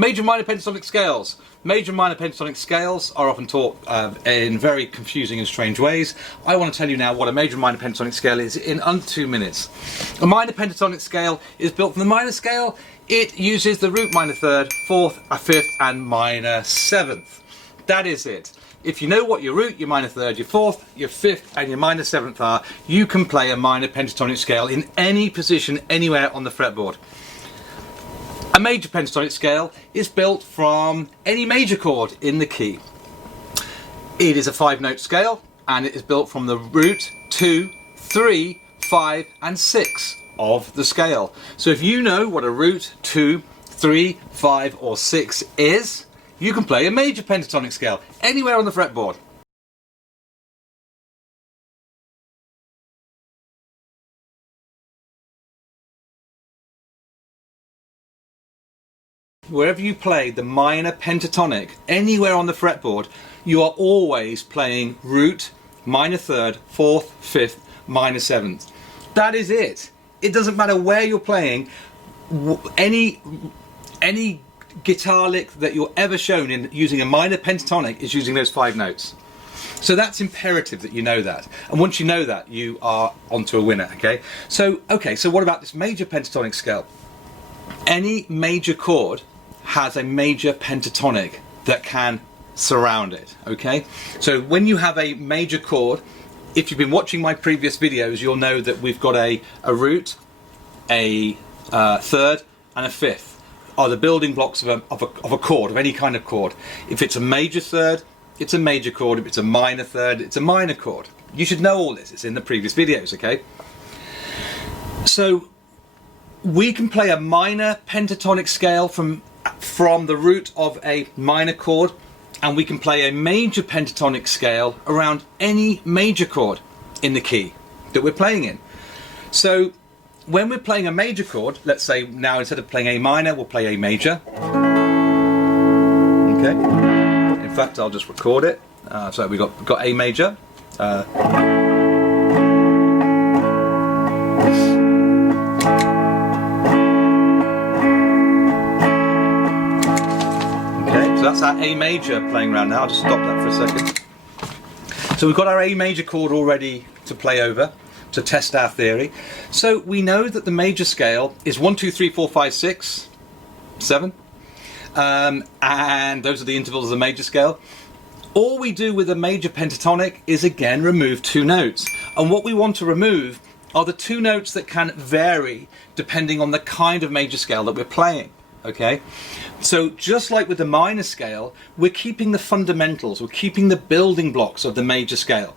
Major and minor pentatonic scales. Major and minor pentatonic scales are often taught in very confusing and strange ways. I want to tell you now what a major and minor pentatonic scale is in under 2 minutes. A minor pentatonic scale is built from the minor scale. It uses the root minor third, fourth, a fifth and minor seventh. That is it. If you know what your root, your minor third, your fourth, your fifth and your minor seventh are, you can play a minor pentatonic scale in any position anywhere on the fretboard. A major pentatonic scale is built from any major chord in the key. It is a 5-note scale and it is built from the root, 2, 3, 5 and 6 of the scale. So if you know what a root, 2, 3, 5 or 6 is, you can play a major pentatonic scale anywhere on the fretboard. Wherever you play the minor pentatonic, anywhere on the fretboard, you are always playing root, minor third, fourth, fifth, minor seventh. That is it. It doesn't matter where you're playing. Any guitar lick that you're ever shown in using a minor pentatonic is using those 5 notes. So that's imperative that you know that. And once you know that, you are onto a winner, okay? So what about this major pentatonic scale? Any major chord has a major pentatonic that can surround it, okay? So when you have a major chord, if you've been watching my previous videos, you'll know that we've got a root, a third and a fifth are the building blocks of a chord, of any kind of chord. If it's a major third, it's a major chord. If it's a minor third, it's a minor chord. You should know all this, it's in the previous videos, okay? So we can play a minor pentatonic scale from the root of a minor chord, and we can play a major pentatonic scale around any major chord in the key that we're playing in. So when we're playing a major chord, let's say now instead of playing A minor, we'll play A major. Okay. In fact, I'll just record it. So we've got A major. So that's our A major playing around now. I'll just stop that for a second. So we've got our A major chord all ready to play over, to test our theory. So we know that the major scale is 1, 2, 3, 4, 5, 6, 7. And those are the intervals of the major scale. All we do with a major pentatonic is again remove 2 notes. And what we want to remove are the 2 notes that can vary depending on the kind of major scale that we're playing. Okay, so just like with the minor scale, we're keeping the fundamentals, we're keeping the building blocks of the major scale.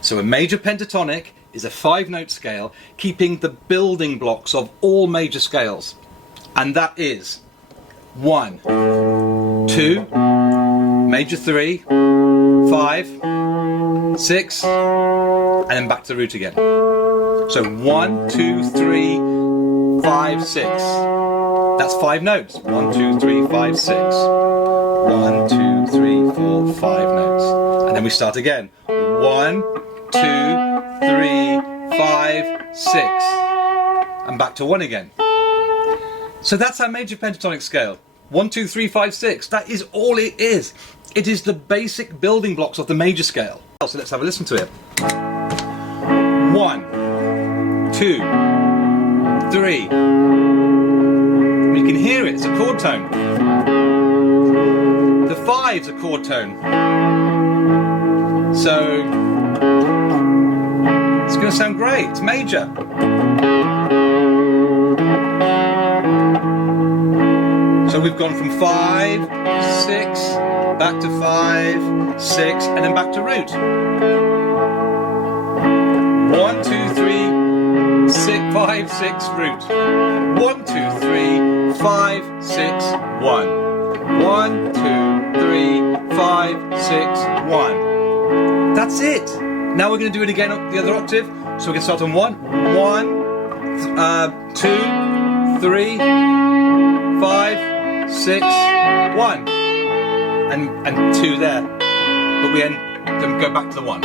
So a major pentatonic is a 5-note scale, keeping the building blocks of all major scales. And that is 1, 2, major 3, 5, 6, and then back to the root again. So 1, 2, 3, 5, 6. That's 5 notes. 1, 2, 3, 5, 6. 1, 2, 3, 4, 5 notes. And then we start again. 1, 2, 3, 5, 6. And back to 1 again. So that's our major pentatonic scale. 1, 2, 3, 5, 6. That is all it is. It is the basic building blocks of the major scale. So let's have a listen to it. 1, 2, 3. You can hear it, it's a chord tone. The 5's a chord tone. So it's going to sound great, it's major. So we've gone from 5, 6, back to 5, 6, and then back to root. 1, 2, 3, 6, 5, 6, root. 1, 2, 3, 5, 6, 1. 1, 2, 3, 5, 6, 1. That's it. Now we're going to do it again the other octave. So we're going to start on 1, 2, 3, 5, 6, 1. And 2 there. But we then go back to the 1.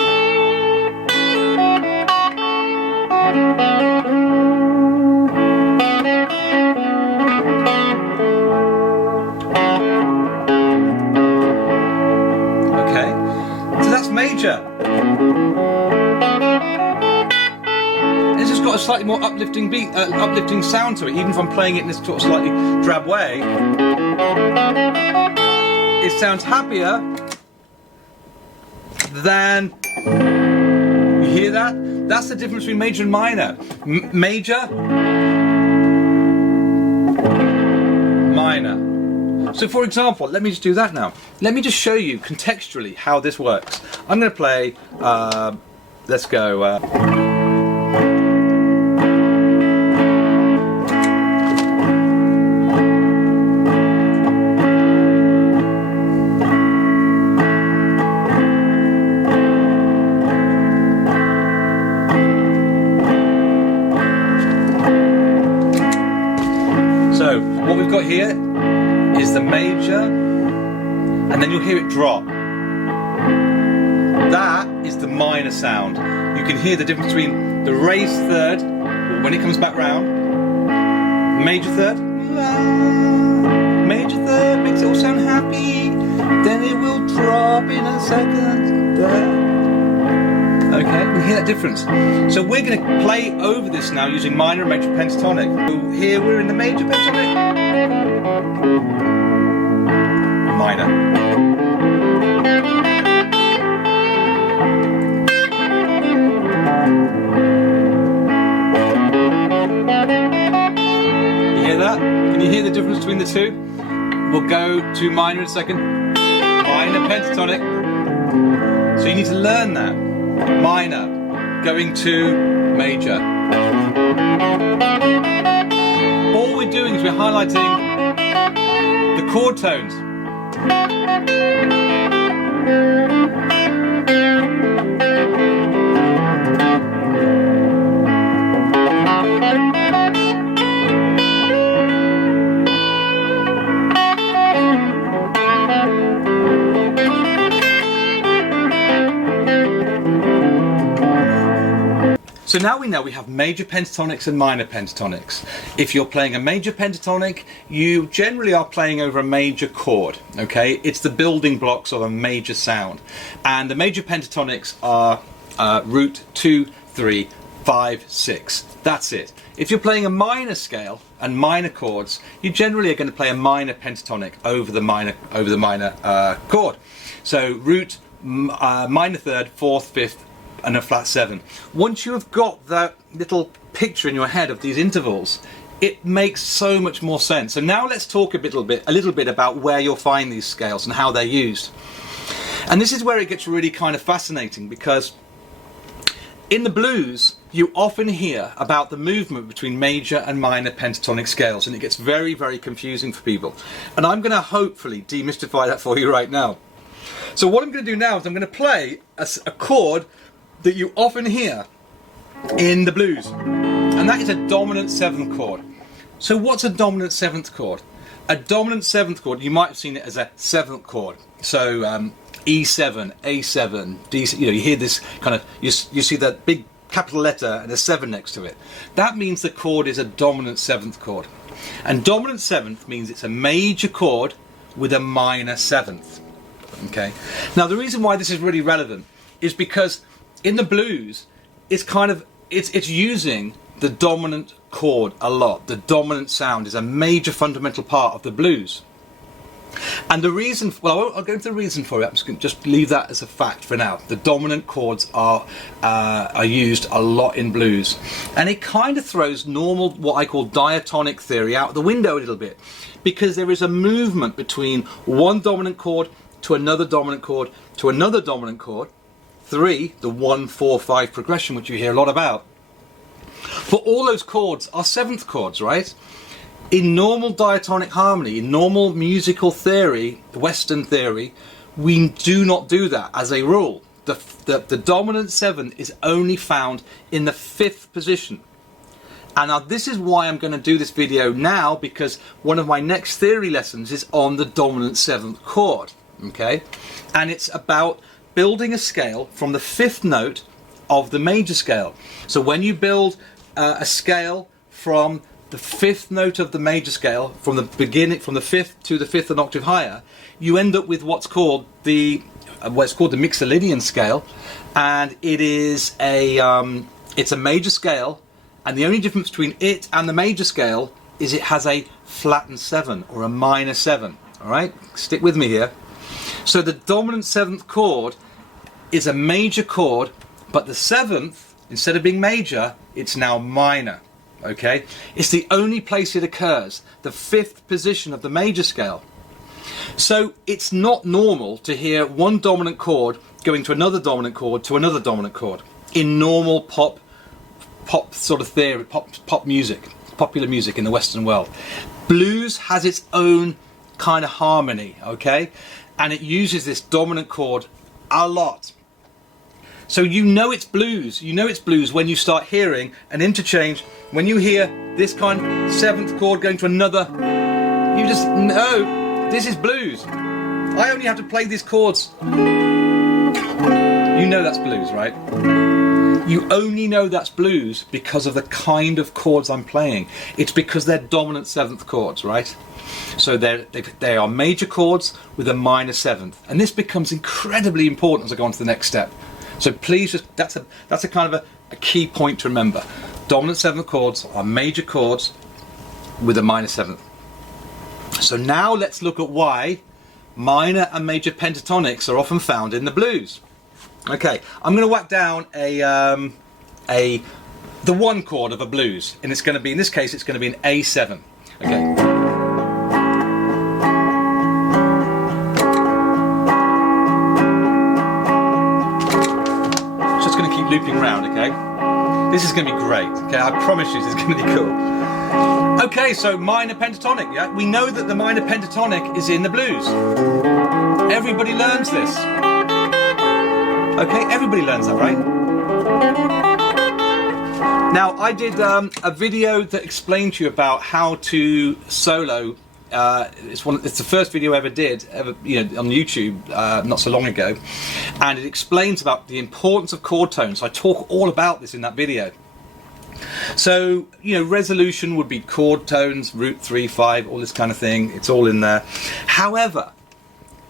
major. It's just got a slightly more uplifting beat, uplifting sound to it, even if I'm playing it in this sort of slightly drab way. It sounds happier than, you hear that? That's the difference between major and minor. Major, minor. So for example, let me just do that now. Let me just show you contextually how this works. I'm going to play, let's go. So what we've got here is the major, and then you'll hear it drop. That is the minor sound. You can hear the difference between the raised third, when it comes back round, major third, makes it all sound happy, then it will drop in a second. Okay, you can hear that difference. So we're going to play over this now using minor and major pentatonic. So here we're in the major pentatonic. Minor. You hear that? Can you hear the difference between the two? We'll go to minor in a second. Minor pentatonic. So you need to learn that. Minor going to major. All we're doing is we're highlighting the chord tones. So now we know we have major pentatonics and minor pentatonics. If you're playing a major pentatonic, you generally are playing over a major chord, okay? It's the building blocks of a major sound. And the major pentatonics are root 2, 3, 5, 6. That's it. If you're playing a minor scale and minor chords, you generally are going to play a minor pentatonic over the minor chord. So root, minor third, fourth, fifth, and a flat 7. Once you have got that little picture in your head of these intervals, it makes so much more sense. So now let's talk a little bit about where you'll find these scales and how they're used. And this is where it gets really kind of fascinating, because in the blues you often hear about the movement between major and minor pentatonic scales, and it gets very, very confusing for people. And I'm going to hopefully demystify that for you right now. So what I'm going to do now is I'm going to play a chord that you often hear in the blues, and that is a dominant 7th chord. So what's a dominant 7th chord? A dominant 7th chord, you might have seen it as a 7th chord. So E7, A7, D, you hear this kind of, you see that big capital letter and a 7 next to it. That means the chord is a dominant 7th chord. And dominant 7th means it's a major chord with a minor 7th. Okay. Now the reason why this is really relevant is because in the blues, it's using the dominant chord a lot. The dominant sound is a major fundamental part of the blues. And the reason, well, I'll go into the reason for it. I'm just going to just leave that as a fact for now. The dominant chords are used a lot in blues, and it kind of throws normal, what I call diatonic theory, out the window a little bit, because there is a movement between one dominant chord to another dominant chord to another dominant chord. 3, the 1, 4, 5 progression, which you hear a lot about. But all those chords are 7th chords, right? In normal diatonic harmony, in normal musical theory, Western theory, we do not do that as a rule. The dominant 7 is only found in the 5th position. And now this is why I'm going to do this video now, because one of my next theory lessons is on the dominant 7th chord, okay? And it's about building a scale from the 5th note of the major scale. So when you build a scale from the fifth note of the major scale, from the beginning, from the fifth to the fifth an octave higher, you end up with what's called the Mixolydian scale, and it is it's a major scale, and the only difference between it and the major scale is it has a flattened 7 or a minor 7. All right, stick with me here. So the dominant 7th chord is a major chord, but the 7th, instead of being major, it's now minor. Okay, it's the only place it occurs, the 5th position of the major scale. So it's not normal to hear one dominant chord going to another dominant chord to another dominant chord in normal pop sort of theory, pop music, popular music in the Western world. Blues has its own kind of harmony, okay, and it uses this dominant chord a lot. So you know it's blues. You know it's blues when you start hearing an interchange. When you hear this kind of 7th chord going to another, you just know this is blues. I only have to play these chords. You know that's blues, right? You only know that's blues because of the kind of chords I'm playing. It's because they're dominant 7th chords, right? So they are major chords with a minor 7th, and this becomes incredibly important as I go on to the next step. So please, just that's a kind of a key point to remember. Dominant 7th chords are major chords with a minor 7th. So now let's look at why minor and major pentatonics are often found in the blues. Okay, I'm going to whack down the 1 chord of a blues, and it's going to be, in this case, it's going to be an A7. Okay. Just going to keep looping around. Okay, this is going to be great. Okay, I promise you, this is going to be cool. Okay, so minor pentatonic. Yeah, we know that the minor pentatonic is in the blues. Everybody learns this. Okay, everybody learns that, right? Now, I did a video that explained to you about how to solo. It's the first video I ever did, on YouTube, not so long ago, and it explains about the importance of chord tones. I talk all about this in that video. So, resolution would be chord tones, root 3, 5, all this kind of thing. It's all in there. However,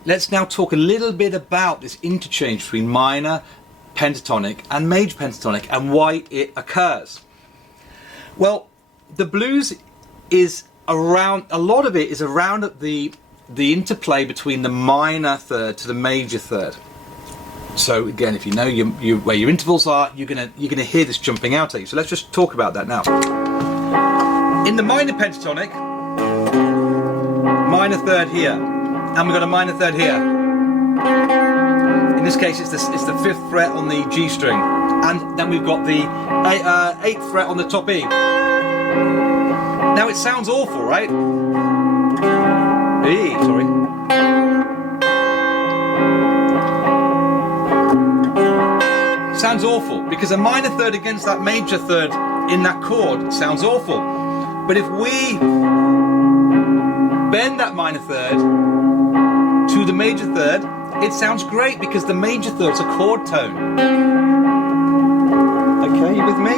let's now talk a little bit about this interchange between minor pentatonic and major pentatonic and why it occurs. Well, the blues is around, a lot of it is around the interplay between the minor third to the major third. So again, if you know where your intervals are, you're gonna hear this jumping out at you. So let's just talk about that now. In the minor pentatonic, minor third here, and we've got a minor third here. In this case, it's the 5th fret on the G string, and then we've got the 8th fret on the top E. Now it sounds awful, right? E, sorry. Sounds awful because a minor third against that major third in that chord sounds awful. But if we bend that minor third to the major third, it sounds great because the major third's a chord tone. Okay, you with me?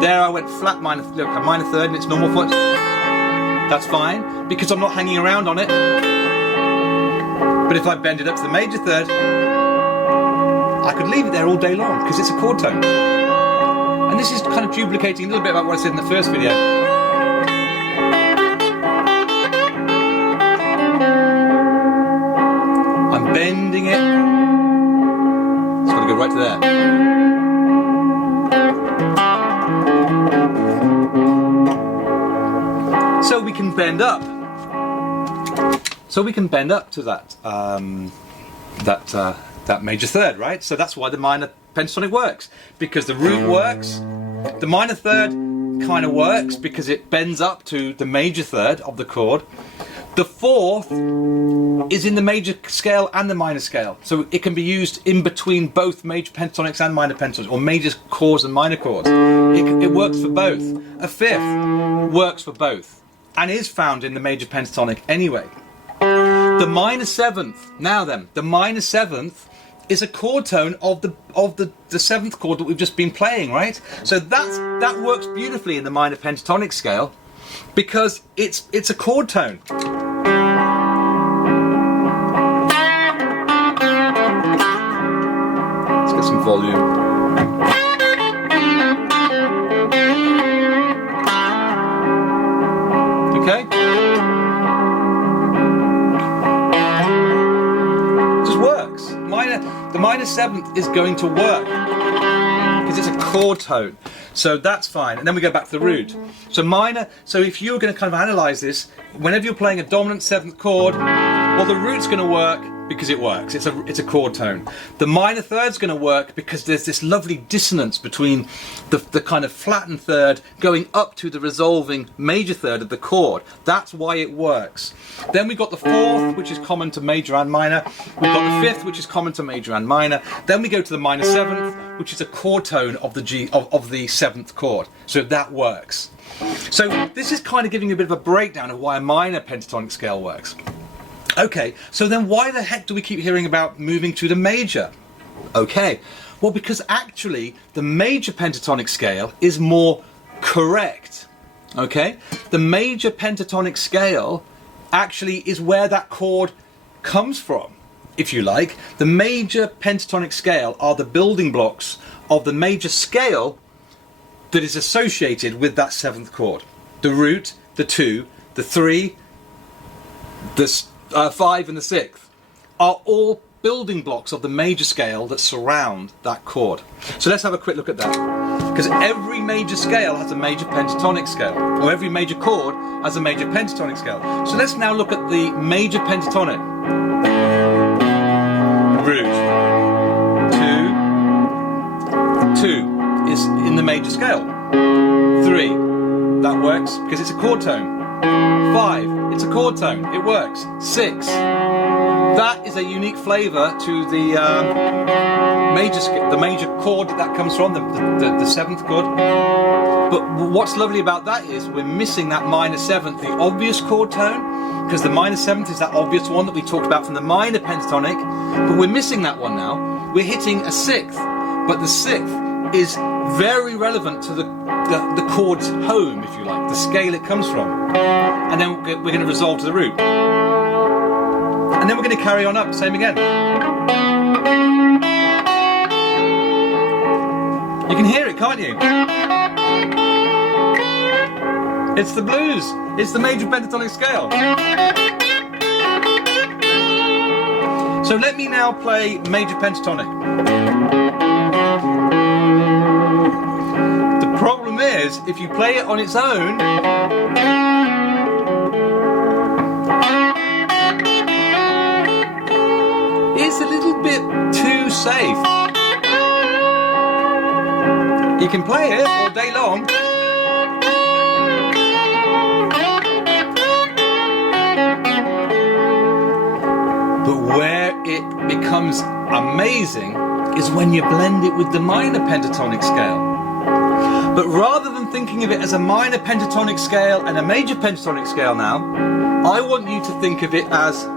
There I went flat minor, look, a minor third in its normal foot. That's fine because I'm not hanging around on it. But if I bend it up to the major third, I could leave it there all day long because it's a chord tone. And this is kind of duplicating a little bit about what I said in the first video. I'm bending it. It's got to go right to there. So we can bend up. So we can bend up to that that major third, right? So that's why the minor pentatonic works, because the root works. The minor third kind of works because it bends up to the major third of the chord. The 4th is in the major scale and the minor scale, so it can be used in between both major pentatonics and minor pentatonics, or major chords and minor chords. It works for both. A 5th works for both and is found in the major pentatonic anyway. The minor 7th, now then, the minor 7th is a chord tone of the seventh chord that we've just been playing, right? So that works beautifully in the minor pentatonic scale because it's a chord tone. Let's get some volume. Okay? It just works. The minor seventh is going to work because it's a chord tone. So that's fine. And then we go back to the root. So minor, so if you're going to kind of analyze this, whenever you're playing a dominant seventh chord, well, the root's going to work because it works. It's a chord tone. The minor third's going to work because there's this lovely dissonance between the kind of flattened third going up to the resolving major third of the chord. That's why it works. Then we've got the fourth, which is common to major and minor. We've got the fifth, which is common to major and minor. Then we go to the minor seventh, which is a chord tone of the seventh chord. So that works. So this is kind of giving you a bit of a breakdown of why a minor pentatonic scale works. Okay, so then why the heck do we keep hearing about moving to the major? Okay, well, because actually the major pentatonic scale is more correct. Okay, the major pentatonic scale actually is where that chord comes from, if you like. The major pentatonic scale are the building blocks of the major scale that is associated with that seventh chord. The root, the 2, the 3, the 5 and the 6th are all building blocks of the major scale that surround that chord. So let's have a quick look at that. Because every major scale has a major pentatonic scale, or every major chord has a major pentatonic scale. So let's now look at the major pentatonic. Root 2 is in the major scale. 3, that works because it's a chord tone. 5, it's a chord tone, it works. 6, that is a unique flavour to the major chord that comes from, the seventh chord. But what's lovely about that is we're missing that minor seventh, the obvious chord tone, because the minor seventh is that obvious one that we talked about from the minor pentatonic, but we're missing that one now. We're hitting a 6th, but the 6th is very relevant to the chord's home, if you like, the scale it comes from. And then we're going to resolve to the root. And then we're going to carry on up, same again. You can hear it, can't you? It's the blues. It's the major pentatonic scale. So let me now play major pentatonic. The problem is, if you play it on its own, it's a little bit too safe. You can play it all day long, but where it becomes amazing is when you blend it with the minor pentatonic scale. But rather than thinking of it as a minor pentatonic scale and a major pentatonic scale now, I want you to think of it as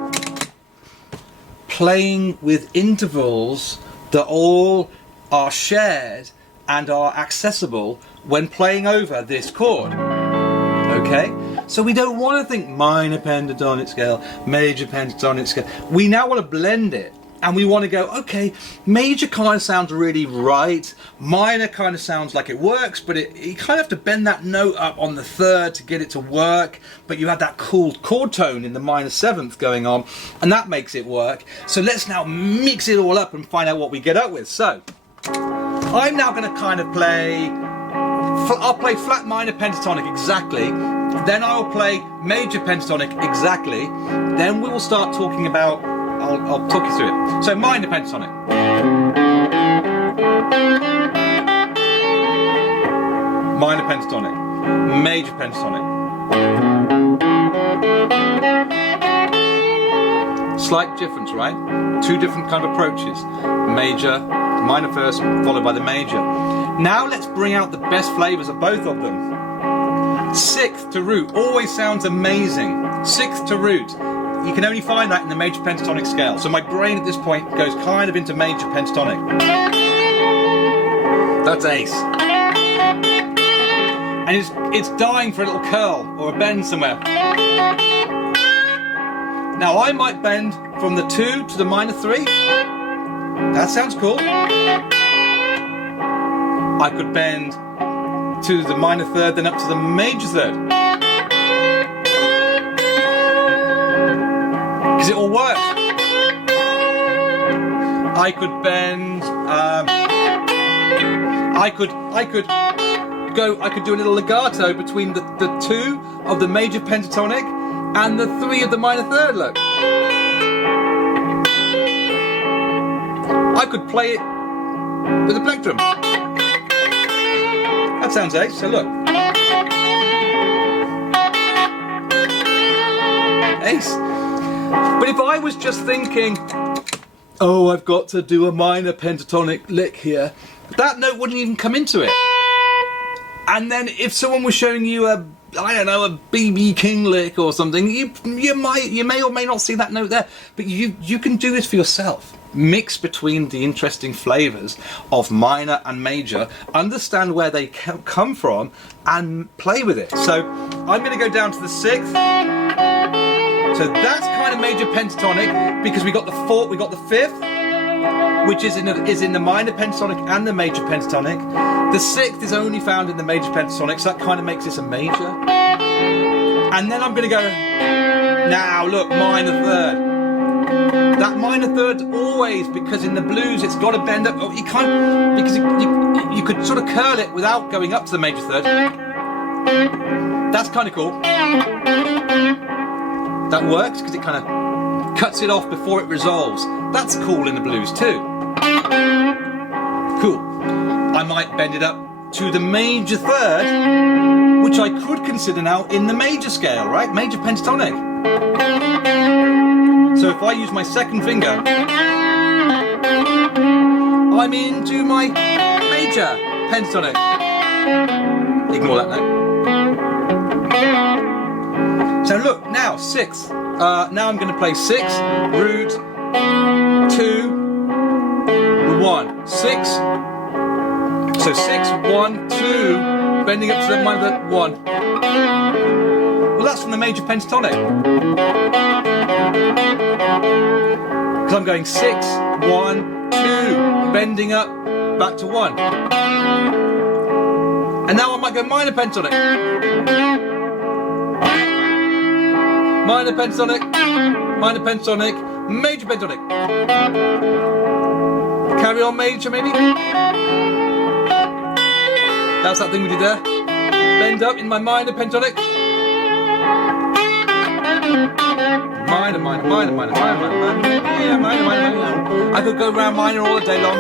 playing with intervals that all are shared and are accessible when playing over this chord. Okay? So we don't want to think minor pentatonic scale, major pentatonic scale. We now want to blend it. And we want to go, okay, major kind of sounds really right, minor kind of sounds like it works, but you kind of have to bend that note up on the third to get it to work, but you have that cool chord tone in the minor seventh going on, and that makes it work. So let's now mix it all up and find out what we get up with. So, I'm now going to kind of I'll play flat minor pentatonic exactly, then I'll play major pentatonic exactly, then we will start talking about I'll talk you through it. So minor pentatonic. Minor pentatonic. Major pentatonic. Slight difference, right? Two different kind of approaches. Major, minor first, followed by the major. Now let's bring out the best flavours of both of them. Sixth to root always sounds amazing. Sixth to root. you can only find that in the major pentatonic scale. So my brain at this point goes kind of into major pentatonic. That's ace. And it's dying for a little curl or a bend somewhere. Now I might bend from the 2 to the minor 3. That sounds cool. I could bend to the minor 3rd, then up to the major 3rd. Because it all works. I could bend. I could do a little legato between the 2 of the major pentatonic and the 3 of the minor 3rd. Look. I could play it with a plectrum. That sounds ace. So look. Ace. But if I was just thinking, oh, I've got to do a minor pentatonic lick here, that note wouldn't even come into it. And then if someone was showing you a BB King lick or something, you may or may not see that note there. But you can do this for yourself. Mix between the interesting flavors of minor and major, understand where they come from, and play with it. So I'm going to go down to the 6th. So that's kind of major pentatonic, because we got the 4th, we got the 5th, which is in the minor pentatonic and the major pentatonic. The 6th is only found in the major pentatonic, so that kind of makes this a major. And then I'm going to go, now look, minor 3rd. That minor 3rd always, because in the blues it's got to bend up. You can't, because you could sort of curl it without going up to the major 3rd. That's kind of cool. That works because it kind of cuts it off before it resolves. That's cool in the blues too. Cool. I might bend it up to the major 3rd, which I could consider now in the major scale, right? Major pentatonic. So if I use my 2nd finger, I'm into my major pentatonic. Ignore that note. So look, now 6th. Now I'm going to play 6, root, 2, 1. 6. So 6, 1, 2, bending up to the minor 1. Well, that's from the major pentatonic. Because I'm going 6, 1, 2, bending up, back to 1. And now I might go minor pentatonic. Minor pentatonic, minor pentatonic, major pentatonic. Carry on major maybe. That's that thing we did there. Bend up in my minor pentatonic. Minor, minor, minor, minor, minor, minor, yeah, minor, minor, minor. I could go around minor all the day long.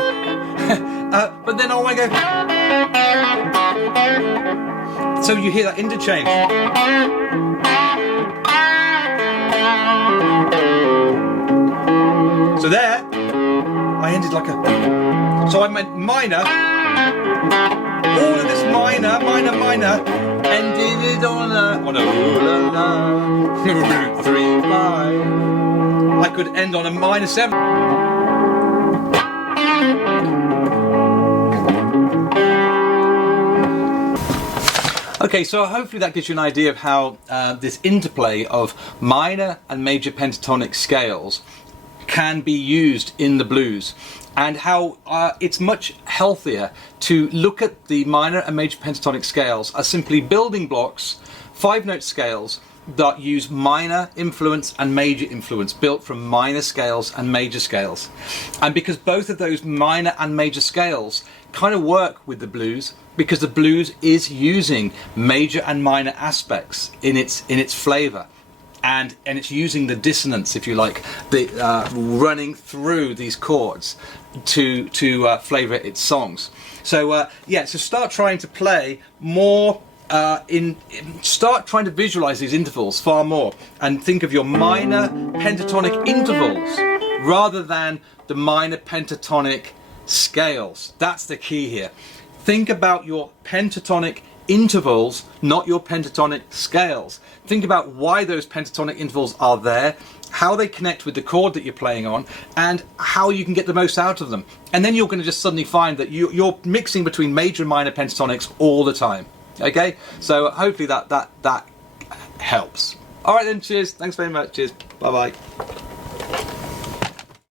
But then oh my god. So you hear that interchange. So there, I ended like a. So I went minor. All of this minor, minor, minor, ended it on a root 3, 5. I could end on a minor 7. Okay, so hopefully that gives you an idea of how this interplay of minor and major pentatonic scales can be used in the blues, and how it's much healthier to look at the minor and major pentatonic scales as simply building blocks, 5-note scales that use minor influence and major influence, built from minor scales and major scales. And because both of those minor and major scales kind of work with the blues, because the blues is using major and minor aspects in its flavor. And it's using the dissonance, if you like, the running through these chords to flavour its songs. So yeah, so start trying to play more. Start trying to visualise these intervals far more, and think of your minor pentatonic intervals rather than the minor pentatonic scales. That's the key here. Think about your pentatonic intervals, not your pentatonic scales. Think about why those pentatonic intervals are there, how they connect with the chord that you're playing on, and how you can get the most out of them. And then you're going to just suddenly find that you're mixing between major and minor pentatonics all the time. Okay, so hopefully that helps. All right then, cheers. Thanks very much. Cheers. Bye bye.